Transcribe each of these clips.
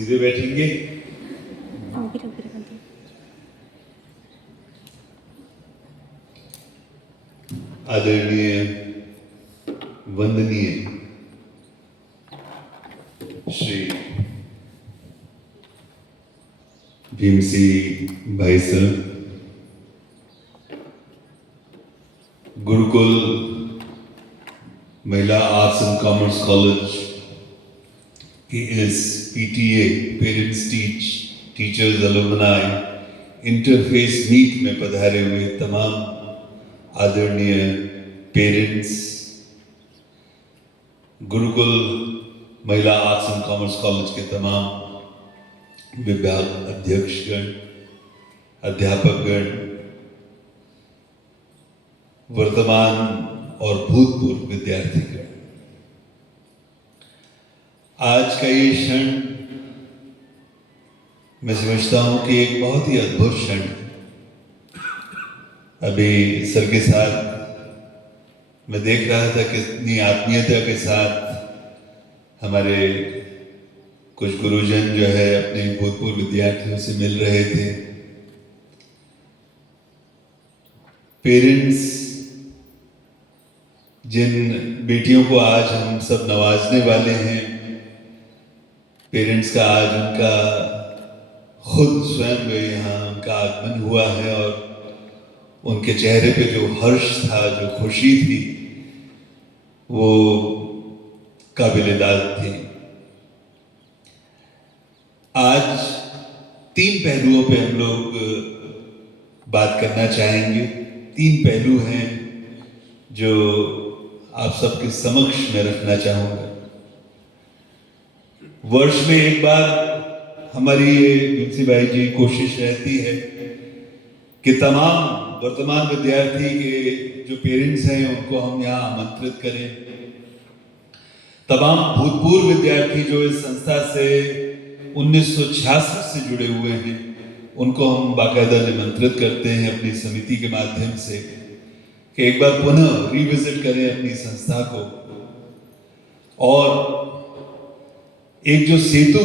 सीधे बैठेंगे। आदरणीय वंदनीय श्री भीमसी भाई साहब, Gurukul Mahila arts and commerce college की इस PTA parents teachers alumni interface meet में पधारे हुए तमाम आदरणीय parents, Gurukul Mahila arts and commerce college के तमाम विभाग अध्यक्षगण, अध्यापकगण, वर्तमान और भूतपूर्व विद्यार्थीगण, आज का ये क्षण मैं समझता हूं कि एक बहुत ही अद्भुत क्षण है। अभी सर के साथ मैं देख रहा था कि कितनी आत्मीयता के साथ हमारे कुछ गुरुजन जो है अपने भूतपूर्व विद्यार्थियों से मिल रहे थे। पेरेंट्स जिन बेटियों को आज हम सब नवाजने वाले हैं, पेरेंट्स का आज उनका खुद स्वयं यहाँ उनका आगमन हुआ है और उनके चेहरे पे जो हर्ष था, जो खुशी थी, वो काबिल-ए-दाद थी। आज तीन पहलुओं पे हम लोग बात करना चाहेंगे। तीन पहलू हैं जो आप सबके समक्ष में रखना चाहूंगा। वर्ष में एक बार हमारी ये भीमसी भाई जी कोशिश रहती है कि तमाम वर्तमान विद्यार्थी के जो पेरेंट्स हैं उनको हम यहाँ आमंत्रित करें। तमाम भूतपूर्व विद्यार्थी जो इस संस्था से 1966 से जुड़े हुए हैं उनको हम बाकायदा निमंत्रित करते हैं अपनी समिति के माध्यम से कि एक बार पुनः रिविजिट करें अपनी संस्था को। और एक जो सेतु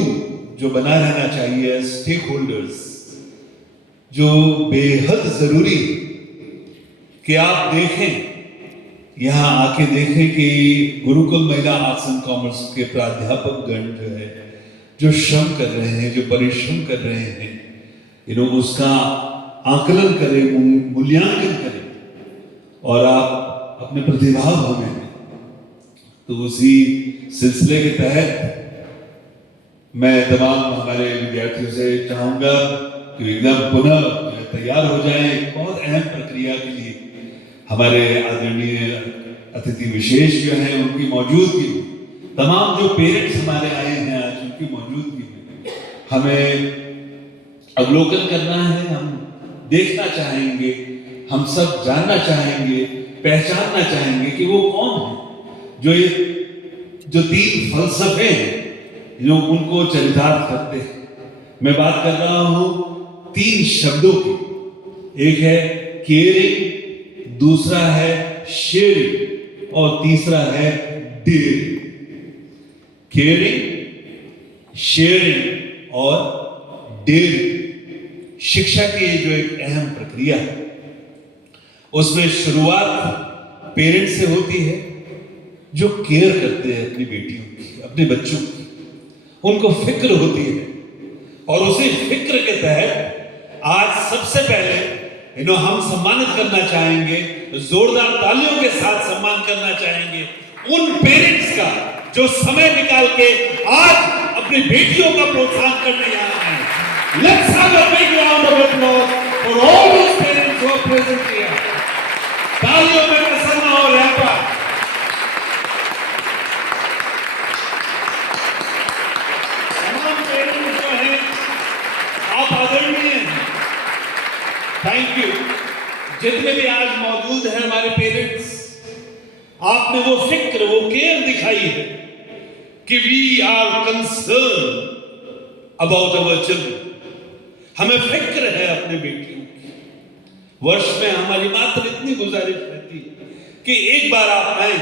जो बना रहना चाहिए, स्टेक होल्डर्स, जो बेहद जरूरी कि आप देखें, यहाँ आके देखें कि Gurukul Mahila arts and commerce के प्राध्यापक गण जो है, जो श्रम कर रहे हैं, जो परिश्रम कर रहे हैं, उसका आकलन करें, मूल्यांकन करें और आप अपने प्रतिभाग हमें। तो उसी सिलसिले के तहत मैं तमाम हमारे विद्यार्थियों से चाहूंगा कि एकदम पुनः तैयार हो जाएं। एक बहुत अहम प्रक्रिया के लिए हमारे आदरणीय अतिथि विशेष जो हैं उनकी मौजूदगी, तमाम जो पेरेंट्स हमारे आए हैं आज उनकी मौजूदगी में हमें अवलोकन करना है। हम देखना चाहेंगे, हम सब जानना चाहेंगे, पहचानना चाहेंगे कि वो कौन है जो तीन फलसफे हैं जो उनको चरितार्थ करते हैं। मैं बात कर रहा हूं तीन शब्दों की। एक है केयरिंग, दूसरा है शेयरिंग और तीसरा है डेयरिंग। केयरिंग, शेयरिंग और डेयरिंग शिक्षा की जो एक अहम प्रक्रिया है, उसमें शुरुआत पेरेंट्स से होती है जो केयर करते हैं अपनी बेटियों की, अपने बच्चों की। उनको फिक्र होती है और उसी फिक्र के तहत आज सबसे पहले हम सम्मानित करना चाहेंगे, जोरदार तालियों के साथ सम्मान करना चाहेंगे उन पेरेंट्स का जो समय निकाल के आज अपनी बेटियों का प्रोत्साहन करने जा रहे हैं। Let's have a big round of applause for all those parents who are present here. तालियों में प्रसन्न और यहाँ पर तमाम पेरेंट्स जो हैं आप आदरणीय हैं। Thank you. जितने भी आज मौजूद हैं हमारे पेरेंट्स, आपने वो फिक्र, वो केयर दिखाई है कि we are concern about our children. हमें फिक्र है अपने बेटियों की। वर्ष में हमारी मात्र इतनी गुजारिश रहती है कि एक बार आप आए,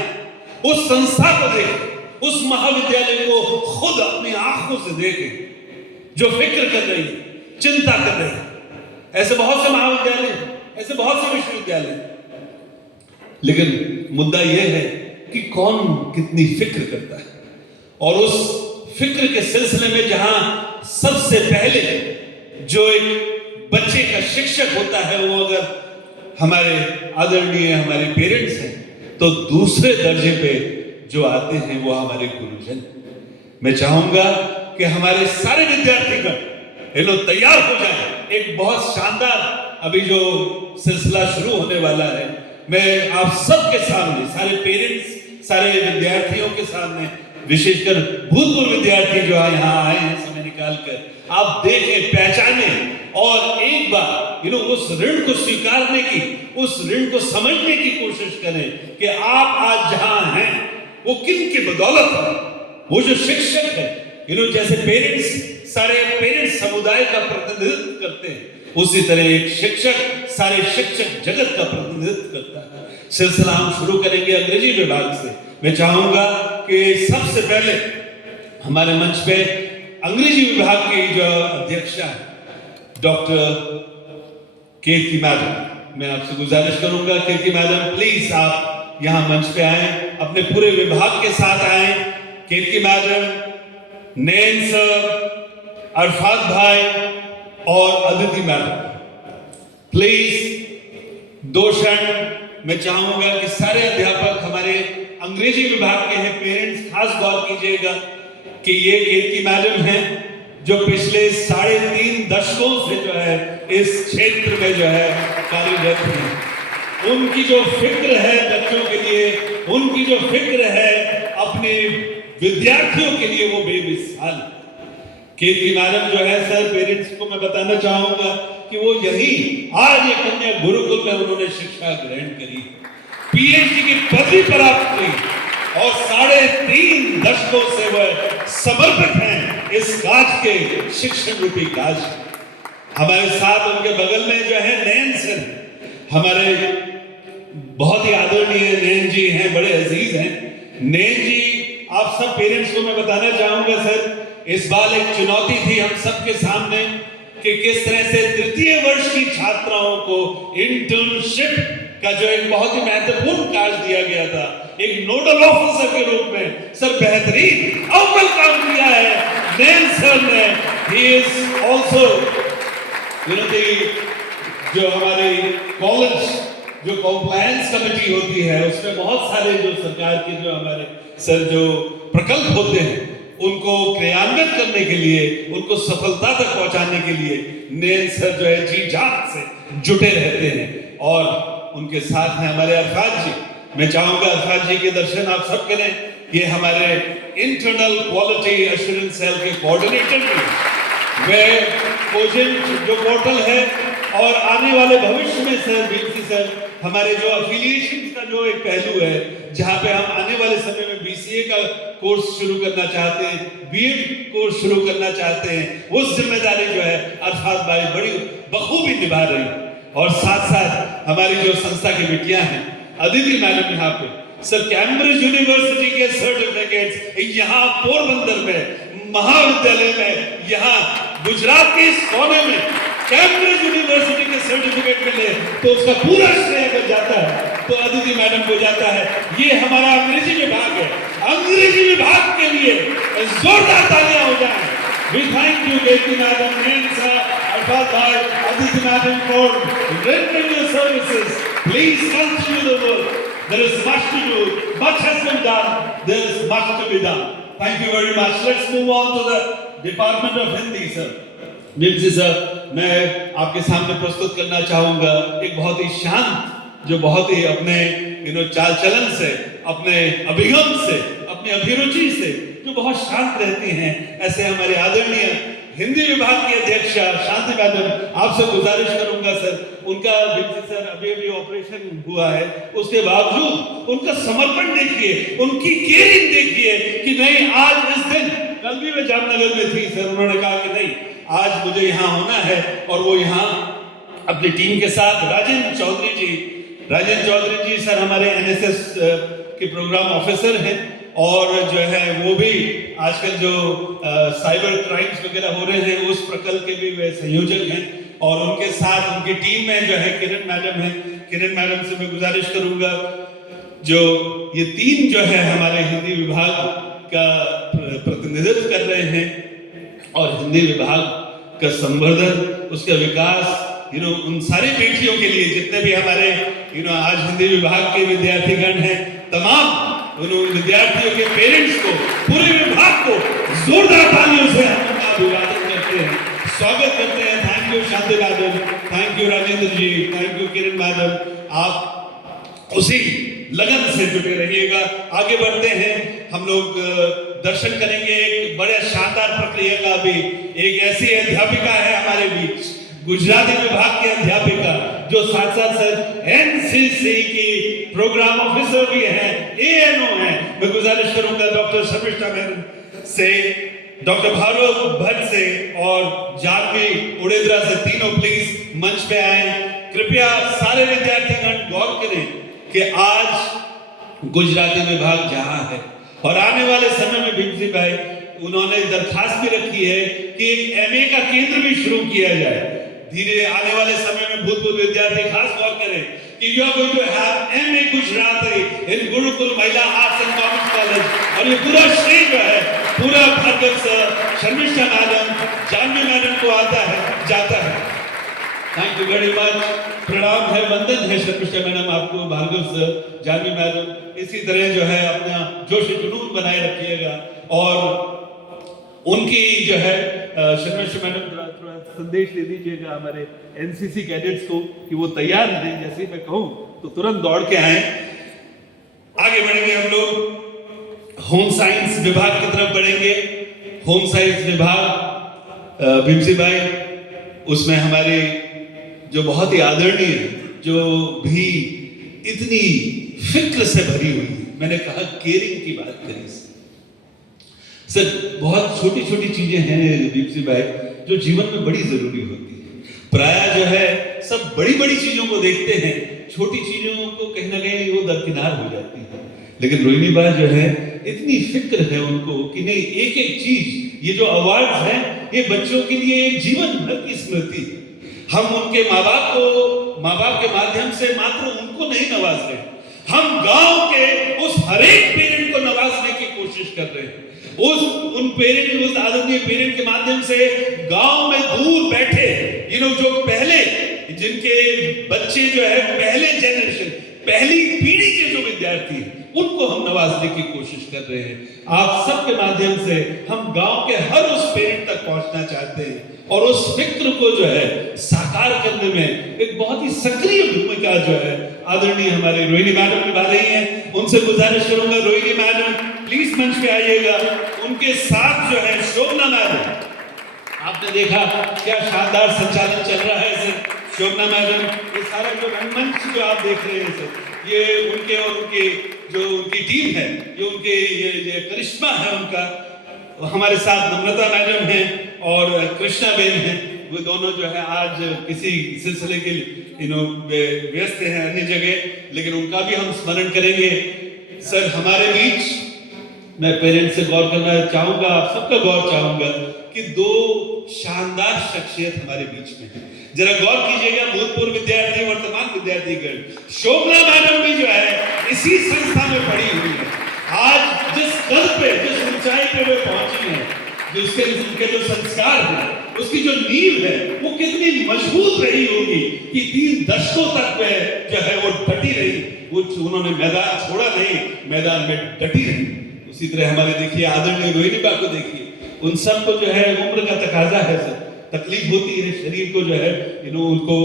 उस संस्था को देखें, उस महाविद्यालय को खुद अपनी आंखों से देखें जो फिक्र कर रही है, चिंता कर रही है। ऐसे बहुत से महाविद्यालय, ऐसे बहुत से विश्वविद्यालय, लेकिन मुद्दा यह है कि कौन कितनी फिक्र करता है। और उस फिक्र के सिलसिले में जहां सबसे पहले जो एक बच्चे का शिक्षक होता है वो अगर हमारे आदरणीय हमारे पेरेंट्स हैं, तो दूसरे दर्जे पे जो आते हैं वो हमारे गुरुजन। मैं चाहूंगा कि हमारे सारे विद्यार्थीगण ये लोग तैयार हो जाएं। एक बहुत शानदार अभी जो सिलसिला शुरू होने वाला है, मैं आप सबके सामने, सारे पेरेंट्स, सारे विद्यार्थियों के सामने, विशेषकर भूतपूर्व विद्यार्थी जो यहाँ आए हैं समय निकाल कर, आप देखें, पहचाने और एक बार उस ऋण को स्वीकारने की, उस ऋण को समझने की कोशिश करें कि आप आज जहां हैं वो किन की बदौलत है। वो जो शिक्षक है, जैसे पेरेंट्स, सारे पेरेंट्स समुदाय का प्रतिनिधित्व करते हैं, उसी तरह एक शिक्षक सारे शिक्षक जगत का प्रतिनिधित्व करता है। सिलसिला हम शुरू करेंगे अंग्रेजी विभाग से। मैं चाहूंगा कि सबसे पहले हमारे मंच पे अंग्रेजी विभाग की जो अध्यक्षा है डॉक्टर कीर्ति मैडम, मैं आपसे गुजारिश करूंगा कीर्ति मैडम प्लीज आप यहां मंच पे आए, अपने पूरे विभाग के साथ आए। कीर्ति मैडम, नैन सर, अरफात भाई और अदिति मैडम, प्लीज 2 क्षण मैं चाहूंगा कि सारे अध्यापक हमारे अंग्रेजी विभाग के हैं, पेरेंट्स खास गौर कीजिएगा कि ये कीर्ति मैडम हैं जो पिछले 3.5 दशकों से जो है इस क्षेत्र में जो है कार्यरत हैं। उनकी जो फिक्र है बच्चों के लिए, उनकी जो फिक्र है अपने विद्यार्थियों के लिए, वो बेमिसाल। कीर्ति मैडम जो है सर, पेरेंट्स को मैं बताना चाहूंगा कि वो यही आज ये कन्या गुरुकुल में उन्होंने शिक्षा ग्रहण करी, पीएचडी की पदवी प्राप्त की और 3.5 दशकों से वह समर्पित हैं इस काज के, शिक्षण रूपी काज। हमारे साथ उनके बगल में जो है नैन सर, हमारे बहुत ही आदरणीय नैन जी हैं, बड़े अजीज हैं। नैन जी, आप सब पेरेंट्स को मैं बताना चाहूंगा सर, इस बार एक चुनौती थी हम सबके सामने कि किस तरह से 3य वर्ष की छात्राओं को इंटर्नशिप का जो एक बहुत ही महत्वपूर्ण कार्य दिया गया था, एक नोडल ऑफिसर के रूप में सर बेहतरीन अव्वल काम किया है नैन सर ने। ही इज ऑल्सो जो हमारी कॉलेज जो कॉम्प्लायंस कमेटी होती है, उसमें बहुत सारे जो सरकार के जो हमारे सर जो प्रकल्प होते हैं उनको क्रियान्वित करने के लिए, उनको सफलता तक पहुंचाने के लिए नैन सर जो है जी जान से जुटे रहते हैं। और उनके साथ हैं हमारे अरफात जी। मैं चाहूंगा अरफात जी के दर्शन आप सब करें। ये हमारे इंटरनल क्वालिटी एश्योरेंस सेल के कोऑर्डिनेटर भी, वे कोजेंट जो पोर्टल है, और आने वाले भविष्य में सर बीसी सर हमारे जो एफिलिएशन का जो एक पहलू है, जहां पे हम आने वाले समय में बीसीए का कोर्स शुरू करना चाहते हैं, बीएड कोर्स शुरू करना चाहते हैं, उस जिम्मेदारी जो है अरफात भाई बड़ी बखूबी निभा रही है। और साथ साथ हमारी जो संस्था की बिटियां हैं, अदिति मैडम यहाँ पे सर कैम्ब्रिज यूनिवर्सिटी के सर्टिफिकेट्स यहाँ पोरबंदर में महाविद्यालय में, यहाँ गुजरात के इस कोने में कैम्ब्रिज यूनिवर्सिटी के सर्टिफिकेट मिले तो उसका पूरा श्रेय अगर जाता है तो अदिति मैडम को जाता है। ये हमारा अंग्रेजी विभाग है। अंग्रेजी विभाग के लिए जोरदार तालियां हो जाएं। We thank you, Kirti madam, Nain sir, Arafat भाई, Aditi madam for rendering your services. Please continue the work. There is much to do. Much has been done. There is much to be done. Thank you very much. Let's move on to the Department of Hindi, sir. जी sir, मैं आपके सामने प्रस्तुत करना चाहूंगा एक बहुत ही शांत, जो बहुत ही अपने चाल चलन से, अपने अभिगम से, अपनी अभिरुचि से जो बहुत शांत रहती हैं, ऐसे हमारे आदरणीय हिंदी विभाग की अध्यक्षा शांति मैडम, आपसे गुजारिश करूंगा सर, उनका सर अभी ऑपरेशन हुआ है, उसके बावजूद उनका समर्पण देखिए, उनकी केयरिंग देखिए कि नहीं आज इस दिन, कल भी मैं जामनगर में थी सर, उन्होंने कहा कि नहीं आज मुझे यहाँ होना है, और वो यहाँ अपनी टीम के साथ राजेंद्र चौधरी जी सर हमारे एनएसएस के प्रोग्राम ऑफिसर हैं, और जो है वो भी आजकल जो साइबर क्राइम्स वगैरह हो रहे हैं उस प्रकल्प के भी वे संयोजक हैं। और उनके साथ उनकी टीम में जो है किरण मैडम है। किरण मैडम से मैं गुजारिश करूंगा, जो ये तीन जो है हमारे हिंदी विभाग का प्रतिनिधित्व कर रहे हैं और हिंदी विभाग का संवर्धन, उसका विकास, उन सारी बेटियों के लिए जितने भी हमारे आज हिंदी विभाग के विद्यार्थीगण हैं, तमाम उन विद्यार्थियों के पेरेंट्स को, पूरे विभाग को जोरदार तालियों से हम उनका अभिवादन करते हैं, स्वागत करते हैं। Thank you Shanti madam, thank you Rajendra ji, thank you Kiran madam. आप उसी लगन से जुटे रहिएगा। आगे बढ़ते हैं, हम लोग दर्शन करेंगे एक बड़े शानदार प्रक्रिया का भी। एक ऐसी अध्यापिका है हमारे बीच, गुजराती विभाग की अध्यापिका, जो साथ साथ एनसीसी की प्रोग्राम ऑफिसर भी है, एएनओ है। मैं गुजारिश करूंगा डॉक्टर शर्मिष्ठा मैडम से, डॉक्टर भार्गव भट्ट से और जानवी उड़ेद्रा से, तीनों प्लीज मंच पे आए। कृपया सारे विद्यार्थीगण गौर करें कि आज गुजराती विभाग जहां है और आने वाले समय में भीमसिंह भाई उन्होंने दरखास्त भी रखी है कि एक एमए का केंद्र भी शुरू किया जाए। धीरे आने वाले समय में भूतपूर्व विद्यार्थी खास गौर करें कि you are going to have MA Gujarati in Gurukul Mahila arts and commerce college. और ये पूरा श्रेय जो है पूरा Bhargav sir, Sharmishtha madam, Janvi madam को आता है, जाता है। Thank you very much. प्रणाम है, वंदन है शर्मिष्ठा मैडम आपको, भार्गव सर, जानवी मैडम। इसी तरह जो है अपना जोश जुनून बनाए रखिएगा। और उनकी जो है शर्मिष्ठा मैडम थोड़ा संदेश दे दीजिएगा हमारे एनसीसी कैडेट्स को कि वो तैयार रहें, जैसे मैं कहूं तो तुरंत दौड़ के आए। आगे बढ़ेंगे हम लोग, होम साइंस विभाग की तरफ बढ़ेंगे। होम साइंस विभाग भीमसिंह भाई, उसमें हमारे जो बहुत ही आदरणीय, जो भी इतनी फिक्र से भरी हुई, मैंने कहा केयरिंग की बात करी सर, बहुत छोटी छोटी चीजें हैं भीमसिंह भाई जो जीवन में बड़ी जरूरी होती है। प्रायः जो है सब बड़ी बड़ी चीजों को देखते हैं, छोटी चीजों को कहीं ना कहीं वो दरकिनार हो जाती है। लेकिन रोहिणी बा जो है इतनी फिक्र है उनको कि नहीं, एक एक चीज, ये जो अवार्ड्स हैं ये बच्चों के लिए एक जीवन भर की स्मृति है। हम उनके माँ बाप के माध्यम से मात्र उनको नहीं नवाज रहे, हम गांव के उस हरेक पेरेंट को नवाजने की कोशिश कर रहे हैं। उन आदरणीय पेरेंट के माध्यम से गांव में दूर बैठे जो पहले, जिनके बच्चे जो है पहले जनरेशन, पहली पीढ़ी के जो विद्यार्थी हैं, उनको हम नवाजने की कोशिश कर रहे हैं। आप सबके माध्यम से हम गांव के हर उस पेरेंट तक पहुंचना चाहते हैं और उस फिक्र को जो है साकार करने में एक बहुत ही सक्रिय भूमिका जो है आदरणीय हमारे रोहिणी मैडम निभा रही हैं। उनसे गुजारिश करूंगा, रोहिणी मैडम प्लीज मंच पे आइएगा। उनके साथ जो है शोभना मैडम, आपने देखा क्या शानदार संचालन चल रहा है सर। शोभना मैडम, ये सारा जो रंगमंच जो आप देख रहे हैं सर, ये उनके और उनकी टीम है, ये करिश्मा है उनका। हमारे साथ नम्रता मैडम हैं और कृष्णा बेन हैं, वो दोनों जो है आज किसी सिलसिले के व्यस्त हैं अन्य जगह, लेकिन उनका भी हम स्मरण करेंगे। सर हमारे बीच, मैं पेरेंट्स से गौर करना चाहूंगा, आप सबका गौर चाहूंगा कि दो शानदार शख्सियत हमारे बीच में है। जरा गौर कीजिएगा, भूतपूर्व विद्यार्थी, वर्तमान विद्यार्थीगण। शोभना मैडम भी जो है इसी संस्था में पढ़ी हुई है। आज जिस कद पे, जिस ऊंचाई पे वे पहुंची हैं, उनके जो संस्कार हैं, उसकी जो नींव है वो कितनी मजबूत रही होगी कि 3 दशकों तक वे जो है वो डटी रही, उन्होंने मैदान छोड़ा नहीं, मैदान में डटी रही। उसी तरह हमारे देखिए आदरणीय रोहिणी बा को देखिए, उन सब को जो है उम्र का तकाजा है सर, तकलीफ होती है शरीर को जो है उनको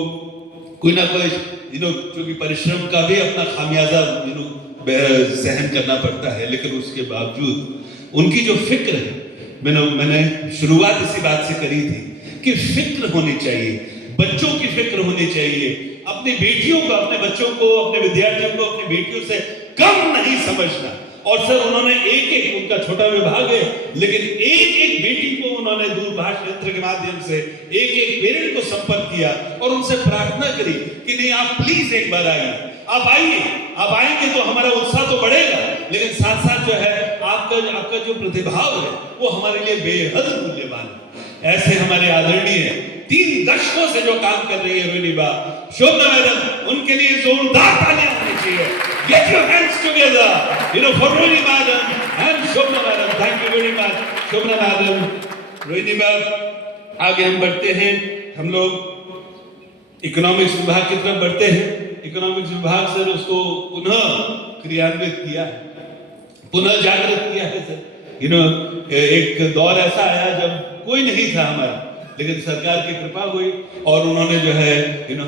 कोई ना कोई क्योंकि परिश्रम का भी अपना खामियाजा सहन करना पड़ता है। लेकिन उसके बावजूद उनकी जो फिक्र है, मैंने शुरुआत इसी बात से करी थी कि फिक्र होनी चाहिए, बच्चों की फिक्र होनी चाहिए। अपनी बेटियों को, अपने बच्चों को, अपने विद्यार्थियों को अपनी बेटियों से कम नहीं समझना। और सर उन्होंने एक उनका छोटा विभाग है, लेकिन एक बेटी को उन्होंने दूरभाष यंत्र के माध्यम से एक पेरेंट को संपर्क किया और उनसे प्रार्थना करी कि नहीं आप प्लीज एक बार आइए, आप आइए, आप आएंगे तो हमारा उत्साह तो बढ़ेगा, लेकिन साथ साथ जो है आपका जो प्रतिभाव है वो हमारे लिए बेहद मूल्यवान है। ऐसे हमारे आदरणीय 3 दशकों से जो काम कर रही है रोहिणी बा, शोभना मैडम, उनके लिए जोरदार तालियां होनी चाहिए। Get your hands together, for Rohini madam and Shobna madam. Thank you very much, Shobna madam, Rohini बा। आगे हम बढ़ते हैं, हम लोग इकोनॉमिक्स विभाग की तरफ बढ़ते हैं। इकोनॉमिक्स विभाग सर उसको पुनः क्रियान्वित किया है, पुनः जागृत किया है सर। एक दौर ऐसा आया जब कोई नहीं था हमारा, लेकिन सरकार की कृपा हुई और उन्होंने जो है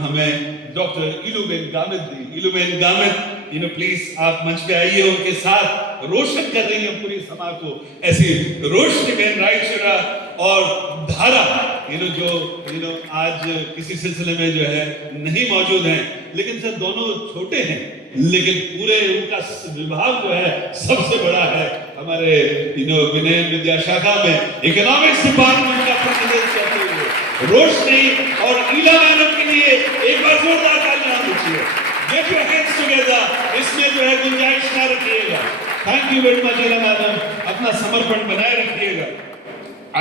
हमें doctor इलुबेन Gamit the. इलुबेन Gamit please आप मंच पे आइए, उनके साथ रोशन कर रही है पूरी सभा को ऐसी रोशनी में रायचूरा और धारा जो आज किसी सिलसिले में जो है नहीं मौजूद हैं, लेकिन सर दोनों छोटे हैं, लेकिन पूरे उनका विभाग जो है सबसे बड़ा है। हमारे विनय विद्या शाखा में इकोनॉमिक्स डिपार्टमेंट का प्रतिनिधित्व करते हुए रोशनी और ईला मैडम के लिए एक बार जोरदार तालियां होनी चाहिए। गेट योर हैंड्स टुगेदर, इसमें जो है गुंजाइश ना रखिएगा। Thank you very much Ila madam, अपना समर्पण बनाए रखिएगा।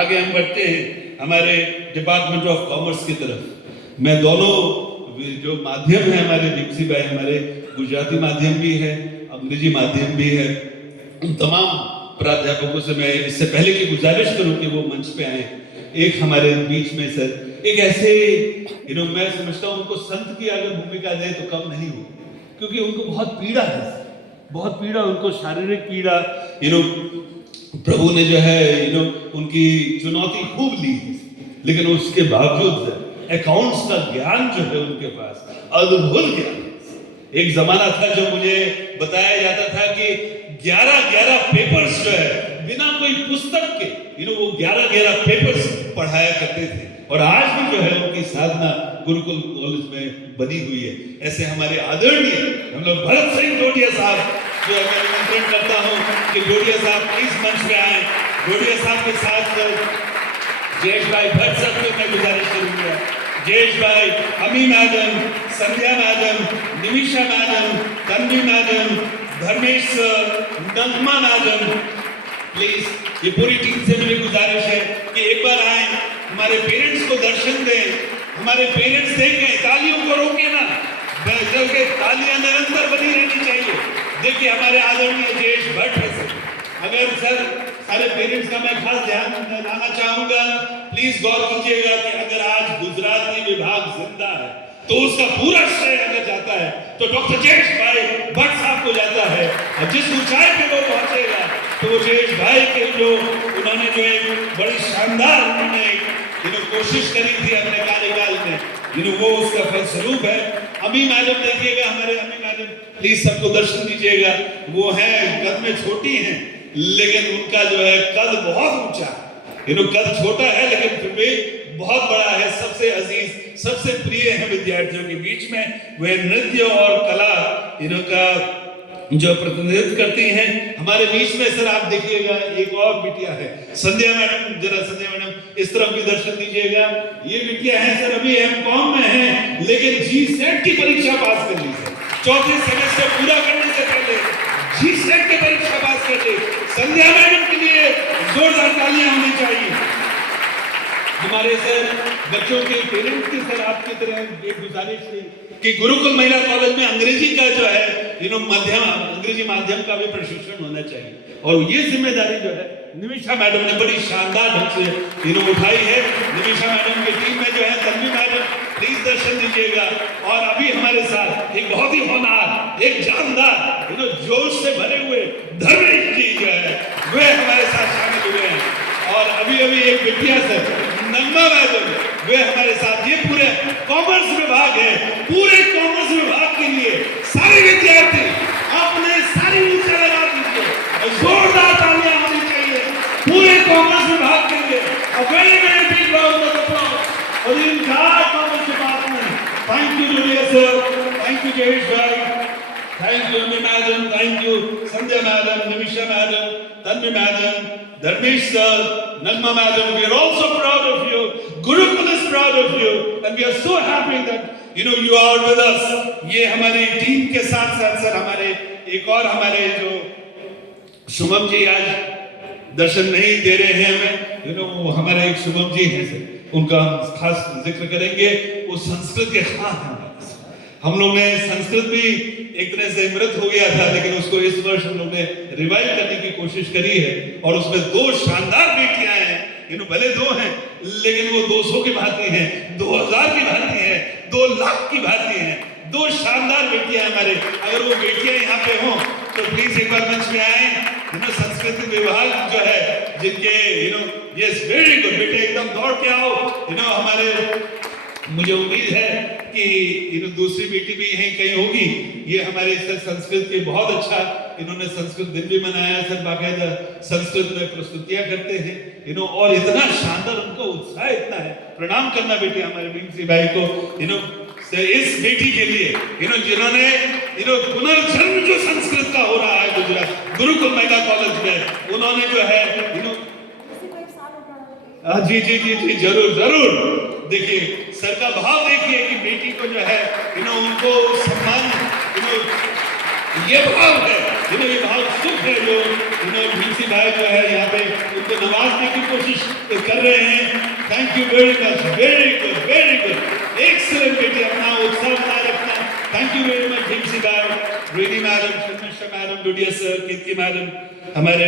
आगे हम बढ़ते हैं हमारे डिपार्टमेंट ऑफ कॉमर्स की तरफ। मैं दोनों जो माध्यम है हमारे दीप्सी भाई, हमारे गुजराती माध्यम भी है, अंग्रेजी माध्यम भी है, उन तमाम प्राध्यापकों से मैं इससे पहले की गुजारिश करूं कि वो मंच पे आए। एक हमारे बीच में सर एक ऐसे मैं समझता हूं उनको संत की अगर भूमिका दे तो कम नहीं हो, क्योंकि उनको बहुत पीड़ा है, बहुत पीड़ा, उनको शारीरिक पीड़ा प्रभु ने जो है उनकी चुनौती खूब ली, लेकिन उसके बावजूद अकाउंट्स का ज्ञान जो है उनके पास अद्भुत ज्ञान। एक जमाना था जो मुझे बताया जाता था कि 11 पेपर्स जो है बिना कोई पुस्तक के वो 11 पेपर्स पढ़ाया करते थे, और आज भी जो है उनकी साधना गुरुकुल कॉलेज में बनी हुई है। ऐसे हमारे आदरणीय हम लोग भरत सिंह डोडिया साहब जो मैं निमंत्रण करता हूं कि डोडिया साहब प्लीज मंच पे आए। डोडिया साहब के साथ जयेश भाई भट्ट साहब को मैं गुजारिश करूंगा, जयेश भाई, अमी madam, Sandhya madam, Nimisha madam, Tanvi madam, Dharmesh, Nagma madam, please ये पूरी टीम से मेरी गुजारिश है कि एक बार आए, हमारे पेरेंट्स को दर्शन दें, हमारे पेरेंट्स देखें, तालियों को रोके ना, बल्कि तालियां निरंतर बनी रहनी चाहिए। देखिए हमारे आदरणीय जयेश भट्ट है सर, अगर सर सारे पेरेंट्स का मैं खास ध्यान लाना चाहूंगा, प्लीज गौर कीजिएगा कि अगर आज गुजराती विभाग जिंदा है तो उसका पूरा श्रेय अगर जाता है तो डॉक्टर जयेश भाई भट्ट साहब को जाता है, और जिस ऊंचाई पे वो पहुंचेगा तो वो जयेश भाई के जो उन्होंने जो एक बड़ी शानदार उन्होंने कोशिश करी थी अपने कार्यकाल में, वो उसका फलस्वरूप है। अमी मैडम देखिएगा, हमारे अमी मैडम प्लीज सबको दर्शन दीजिएगा। वो हैं कद में छोटी हैं, लेकिन उनका जो है कद बहुत ऊंचा, कद छोटा है लेकिन फिर भी बहुत बड़ा है। सबसे अजीज, सबसे प्रिय है विद्यार्थियों के बीच में, वह नृत्य और कला इनका जो प्रतिनिधित्व करती हैं हमारे बीच में। सर आप देखिएगा एक और बिटिया है संध्या मैडम, जरा संध्या मैडम इस तरफ भी दर्शन दीजिएगा। ये बिटिया है सर, अभी एमकॉम में है, लेकिन जीसेट की परीक्षा पास कर ली सर, चौथे सेमेस्टर पूरा करने से पहले जीसेट की परीक्षा पास कर ली। संध्या मैडम के लिए जोरदार तालियां होनी चाहिए। हमारे सर बच्चों के पेरेंट्स की सर आपकी तरह एक गुजारिश थी कि गुरुकुल महिला कॉलेज में अंग्रेजी का जो है अंग्रेजी माध्यम का भी प्रशिक्षण होना चाहिए, और ये जिम्मेदारी जो है निमिषा मैडम ने बड़ी शानदार ढंग से उठाई है। निमिषा मैडम की टीम में जो है तन्वी मैडम प्लीज दर्शन दीजिएगा, और अभी हमारे साथ एक बहुत ही होनहार, एक जानदार, जोश से भरे हुए धर्मेश जी जो है वे हमारे साथ शामिल हुए हैं, और अभी एक बिटिया से नगमा मैडम वे हमारे साथ। ये पूरे कॉमर्स विभाग है, पूरे कॉमर्स विभाग के लिए सारे विद्यार्थी अपने सारी ऊर्जा लगा दीजिए, जोरदार तालियां होनी चाहिए पूरे कॉमर्स विभाग के लिए। Very very big round of applause for the entire commerce department. Thank you Julia sir, thank you Jayesh भाई, थैंक यू अमी madam, thank you Sandhya madam, Nimisha madam, Tanvi madam, Dharmesh sir, Nagma madam, we are also proud of you. Gurukul is proud of you, and we are so happy that you are with us. ये हमारी team के साथ साथ sir हमारे एक और हमारे जो शुभम जी आज दर्शन नहीं दे रहे हैं हमें, हमारे एक शुभम जी हैं सर, उनका हम खास जिक्र करेंगे। वो संस्कृत के खान हैं। हम लोग ने संस्कृत भी एक तरह से मृत हो गया था, लेकिन उसको इस वर्ष हम लोग ने रिवाइव करने की कोशिश करी है, और उसमें 2 शानदार बेटियां हैं। भले 2 हैं, लेकिन वो 200 की भांति हैं, 2000 की भांति हैं, 2 लाख की भांति हैं। 2 शानदार बेटियां हमारे। अगर वो बेटियां यहाँ पे हों तो प्लीज एक बार मंच में आए। संस्कृति विभाग जो है जिनके यस वेरी गुड बेटे, एकदम दौड़ के आओ। हमारे मुझे उम्मीद है कि दूसरी बेटी भी यहीं कहीं होगी। ये हमारे सर संस्कृत के बहुत अच्छा इन्होंने संस्कृत दिन भी मनाया सर, बाकायदा संस्कृत में प्रस्तुतियां करते हैं और इतना शानदार उनका उत्साह इतना है। प्रणाम करना बेटे हमारे भीमसी भाई को इस बेटी के लिए जिन्होंने पुनर्जन्म जो संस्कृत का हो रहा है गुजरात गुरुकुल महिला कॉलेज में, उन्होंने जो है जी जी जी जी जरूर जरूर। देखिए सर का भाव देखिए कि बेटी को जो है उनको सम्मान ये भाव है, ये भाव सुख है जो भीमसी भाई जो है यहाँ पे उनको नवाजने की कोशिश कर रहे हैं। Thank you very much, very good very good, excellent बेटी, अपना उत्साह बनाए रखना। थैंक यू वेरी मच भीमसी भाई, रेनी मैडम, शर्मिष्ठा मैडम, डुडिया सर, कीर्ति मैडम। हमारे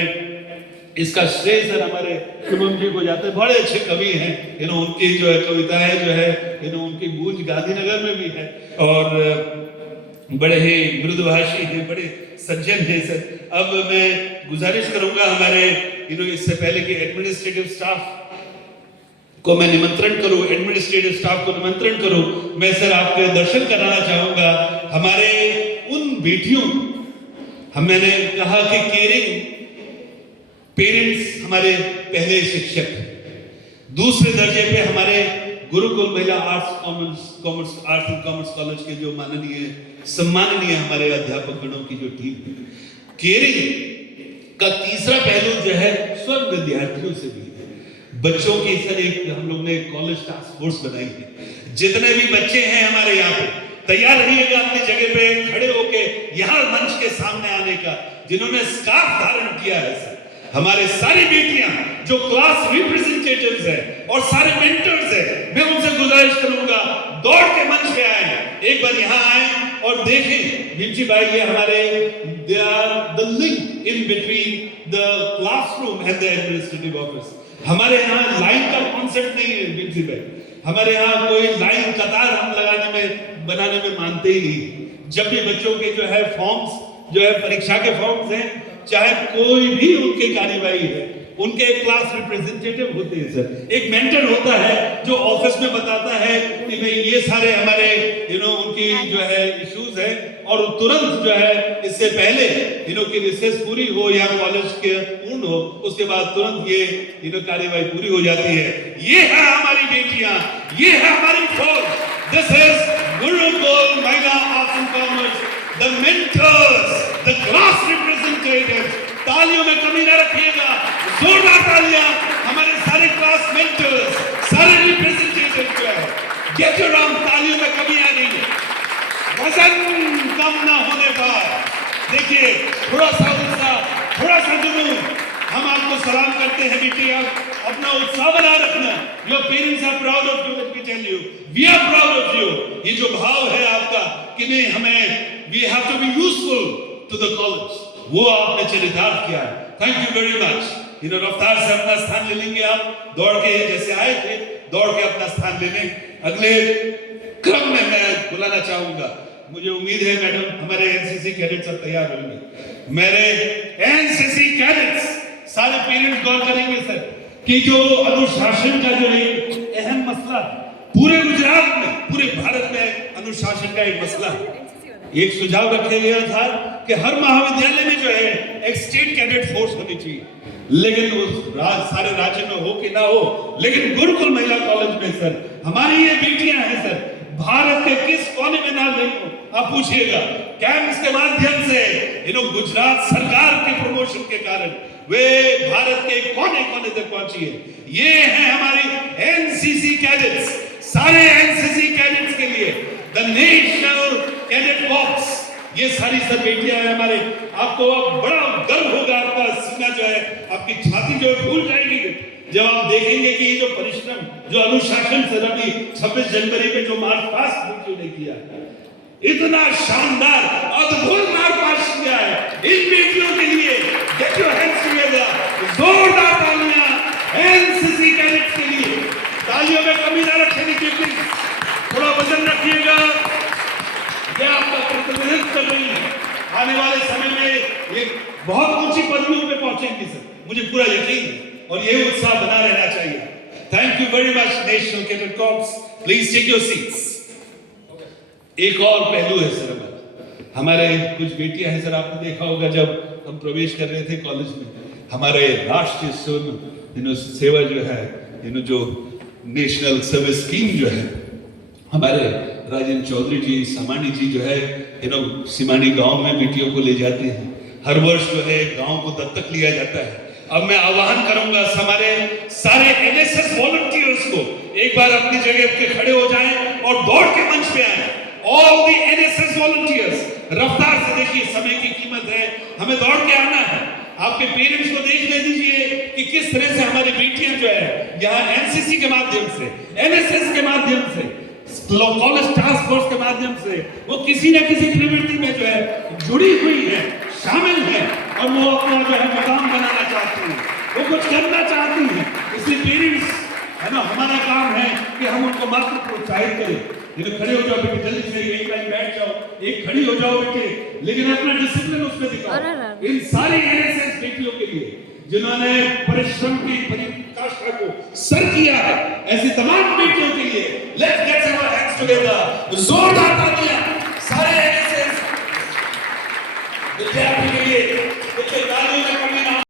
इसका श्रेय सर हमारे शुभम जी को जाते हैं, बड़े अच्छे कवि हैं। उनकी जो है कविताएं जो है उनकी गूंज गांधीनगर में भी है, और बड़े ही मृदुभाषी हैं, बड़े सज्जन हैं सर। अब मैं गुजारिश करूंगा हमारे इससे पहले कि एडमिनिस्ट्रेटिव स्टाफ को मैं निमंत्रण करूं, एडमिनिस्ट्रेटिव स्टाफ को निमंत्रण करूं, मैं सर आपके दर्शन कराना चाहूंगा हमारे उन बेटियों। मैंने कहा कि केयरिंग पेरेंट्स हमारे पहले शिक्षक, दूसरे दर्जे पे हमारे Gurukul Mahila arts and commerce college के जो माननीय सम्माननीय हमारे अध्यापक गणों की जो टीम है। केयरिंग का तीसरा पहलू जो है स्वयं विद्यार्थियों से भी है। बच्चों की सर एक हम लोग ने कॉलेज टास्क फोर्स बनाई है। जितने भी बच्चे हैं हमारे यहाँ पे तैयार रहिएगा अपनी जगह पे खड़े होके यहाँ मंच के सामने आने का, जिन्होंने स्कार्फ धारण किया है सर। हमारे सारी बेटियां जो क्लास रिप्रेजेंटेटिव्स हैं और सारे मेंटर्स हैं, मैं उनसे गुजारिश करूंगा दौड़ के मंच पे आए, एक बार यहाँ आए और देखें भीमसी भाई ये हमारे they are the link in between the classroom and the administrative office. हमारे यहाँ लाइन का कॉन्सेप्ट नहीं है भीमसी भाई, हमारे यहाँ कोई लाइन कतार हम बनाने में मानते ही नहीं। जब भी बच्चों के जो है फॉर्म्स जो है परीक्षा के फॉर्म्स हैं, चाहे कोई भी उनके कार्यवाही है, उनके एक क्लास रिप्रेजेंटेटिव होते हैं सर, एक मेंटर होता है जो ऑफिस में बताता है कि भाई ये सारे हमारे उनकी जो है इश्यूज है, और तुरंत जो है इससे पहले की रिसेस पूरी हो या कॉलेज के पूर्ण हो, उसके बाद तुरंत ये कार्यवाही पूरी हो जाती है। ये है हमारी बेटियां, ये है हमारी फौज। This is Gurukul Mahila arts and commerce, the mentors, the class representatives. तालियों में कमी ना रखिएगा, जोरदार तालियां हमारे सारे क्लास मेंटर्स, सारे रिप्रेजेंटेटिव जो है। गेट अराउंड, तालियों में कमी आ रही है। वजन कम ना होने पर देखिए थोड़ा सा उत्साह, थोड़ा सा जुनून। हम आपको सलाम करते हैं बेटी, आप अपना उत्साह बना रखना। Your parents are proud of you, let me tell you, we are proud of you. ये जो भाव है आपका कि नहीं हमें we have to be useful to the college, वो आपने चरितार्थ किया है। Thank you very much. रफ्तार से अपना स्थान ले लेंगे आप, दौड़ के जैसे आए थे दौड़ के अपना स्थान लेने। अगले क्रम में मैं बुलाना चाहूंगा, मुझे उम्मीद है मैडम हमारे एनसीसी कैडेट्स अब तैयार होंगे। मेरे एनसीसी कैडेट्स सारे पेरेंट्स गौर करेंगे सर कि जो अनुशासन का जो एक अहम मसला पूरे गुजरात में, पूरे भारत में अनुशासन का एक मसला है। एक सुझाव रखा गया था कि हर महाविद्यालय में जो है एक स्टेट कैडेट फोर्स होनी चाहिए, लेकिन उस सारे राज्य में हो कि ना हो, लेकिन गुरुकुल महिला कॉलेज में सर हमारी ये बेटियां हैं सर, भारत के किस कोने में ना नहीं हो आप पूछिएगा। कैंप्स के माध्यम से गुजरात सरकार के प्रमोशन के कारण वे भारत के कोने कोने तक पहुंची है। ये है हमारी एनसीसी कैडेट्स। सारे एनसीसी कैडेट्स के लिए द नेशनल कैडेट कॉर्प्स ये सारी सब बेटियां हैं हमारे। आपको अब बड़ा गर्व होगा, आपका सीना जो है, आपकी छाती जो है फूल जाएगी जब आप देखेंगे कि ये जो परिश्रम, जो अनुशासन से अभी 26 जनवरी पे जो मार्च पास्ट बेटियों ने किया, इतना शानदार अद्भुत मार्च पास्ट किया है इन बेटियों के लिए। गेट योर हैंड्स टुगेदर, जोरदार तालियां एनसीसी कैडेट्स के लिए। तालियों में कमी ना रखेंगे, प्लीज थोड़ा वजन रखिएगा। ये आपका प्रतिनिधित्व कर रही है, आने वाले समय में ये बहुत ऊंची पदवियों पे पहुंचेंगी सर, मुझे पूरा यकीन है, और ये उत्साह बना रहना चाहिए। Thank you very much national cadet corps, please take your seats. एक और पहलू है सर, हमारे कुछ बेटियां हैं सर, आपने देखा होगा जब हम प्रवेश कर रहे थे कॉलेज में, हमारे राष्ट्रीय सेवा जो है, जो नेशनल सर्विस स्कीम जो है, हमारे राजेंद्र चौधरी जी, समानी जी जो है, सिमानी गांव में बेटियों को ले जाते हैं। हर वर्ष जो है गांव को दत्तक लिया जाता है। अब मैं आह्वान करूंगा हमारे सारे एनएसएस वॉलंटियर्स को एक बार अपनी जगह पे खड़े हो जाएं और दौड़ के मंच पे आए। ऑल द एनएसएस वॉलंटियर्स, रफ्तार से देखिए, समय की कीमत है, हमें दौड़ के आना है। आपके पेरेंट्स को देख ले दीजिए कि किस तरह से हमारी बेटियां जो है यहाँ एनसीसी के माध्यम से, एनएसएस के माध्यम से, कॉलेज टास्क फोर्स के माध्यम से वो किसी न किसी प्रवृत्ति में जो है जुड़ी हुई है, शामिल है, और वो अपना जो है मुकाम बनाना चाहती है, वो कुछ करना चाहती है। इसलिए पेरेंट्स है ना, हमारा काम है कि हम उनको मात्र प्रोत्साहित करें। खड़े हो जाओ बेटे, जल्दी से एक लाइन बैठ जाओ, एक खड़ी हो जाओ बेटे, लेकिन अपना डिसिप्लिन उसमें दिखाओ। इन सारी एनएसएस बेटियों के लिए जिन्होंने परिश्रम की पराकाष्ठा को सर किया है, ऐसी तमाम बेटियों के लिए let's get our hands together, जोरदार तालियां सारे एनएसएस विद्यार्थी के लिए।